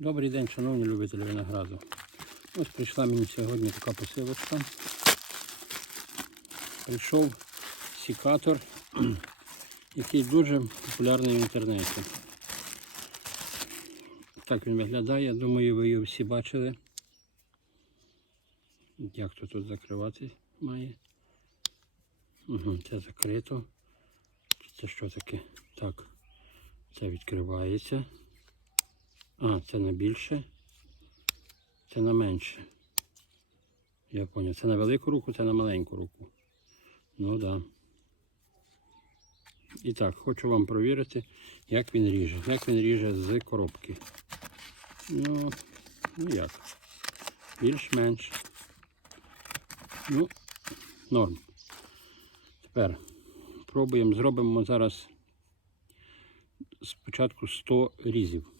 Добрий день, шановні любителі винограду. Ось прийшла мені сьогодні така посилочка. Прийшов сікатор, який дуже популярний в інтернеті. Так він виглядає. Думаю, ви його всі бачили. Як то тут закривати має? Угу, це закрито. Це що таке? Так. Це відкривається. А, це на більше. Це на менше. Я поняв. Це на велику руку, це на маленьку руку. Ну так. Да. І так, хочу вам провірити, як він ріже. Як він ріже з коробки. Ну, ну як? Більш-менш. Ну, норм. Тепер пробуємо, зробимо зараз спочатку 100 різів.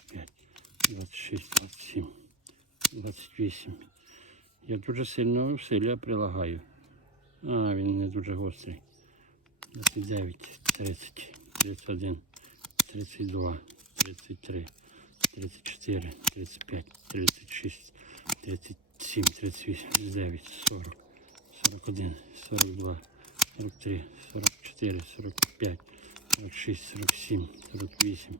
26, 27, 28. Я дуже сильно усилля прилагаю. А, він не дуже гострий. 29, 30, 31, 32, 33, 34, 35, 36, 37, 38, 39, 40, 41, 42, 43, 44, 45, 46, 47, 48,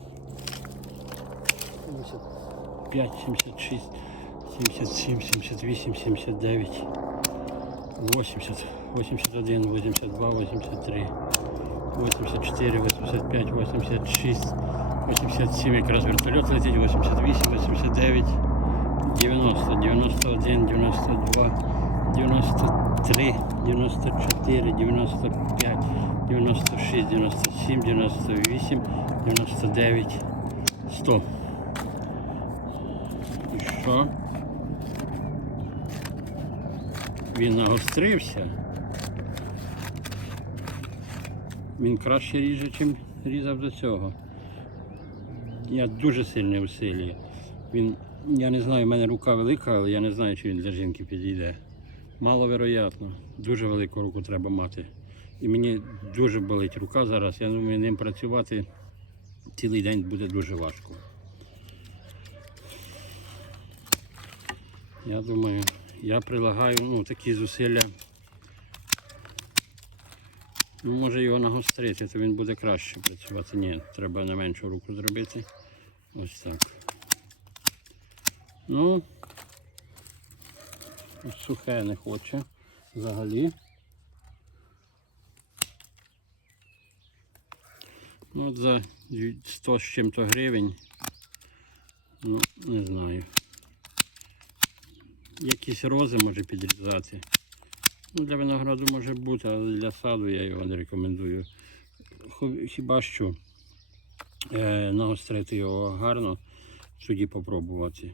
75, 76, 77, 78, 79, 80, 81, 82, 83, 84, 85, 86, 87, якраз вертольот летить, 88, 89, 90, 91, 92, 93, 94, 95, 96, 97, 98, 99, 100. І що? Він нагострився. Він краще ріже, ніж різав до цього. Я дуже сильний усилюю. Він, я не знаю, в мене рука велика, але я не знаю, чи він для жінки підійде. Маловероятно. Дуже велику руку треба мати. І мені дуже болить рука зараз. Я думаю, ним працювати цілий день буде дуже важко. Я думаю, я прилагаю ну, такі зусилля. Ну, може його нагострити, то він буде краще працювати. Ні, треба на меншу руку зробити. Ось так. Ну, сухе не хоче взагалі. Ну, от за 100 з чим-то гривень. Ну, не знаю. Якісь рози може підрізати. Ну, для винограду може бути, але для саду я його не рекомендую. Хіба що е, нагострити його гарно, тоді попробувати.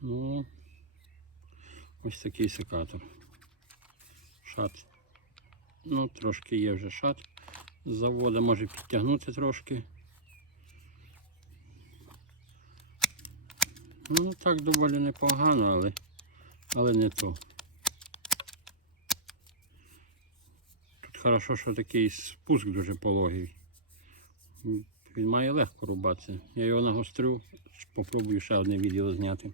Ну, ось такий секатор. Шат. Ну, трошки є вже шат. З заводу може підтягнути трошки. Ну, так доволі непогано, але, але не то. Тут хорошо, що такий спуск дуже пологий. Він має легко рубатися. Я його нагострю, попробую ще одне відео зняти.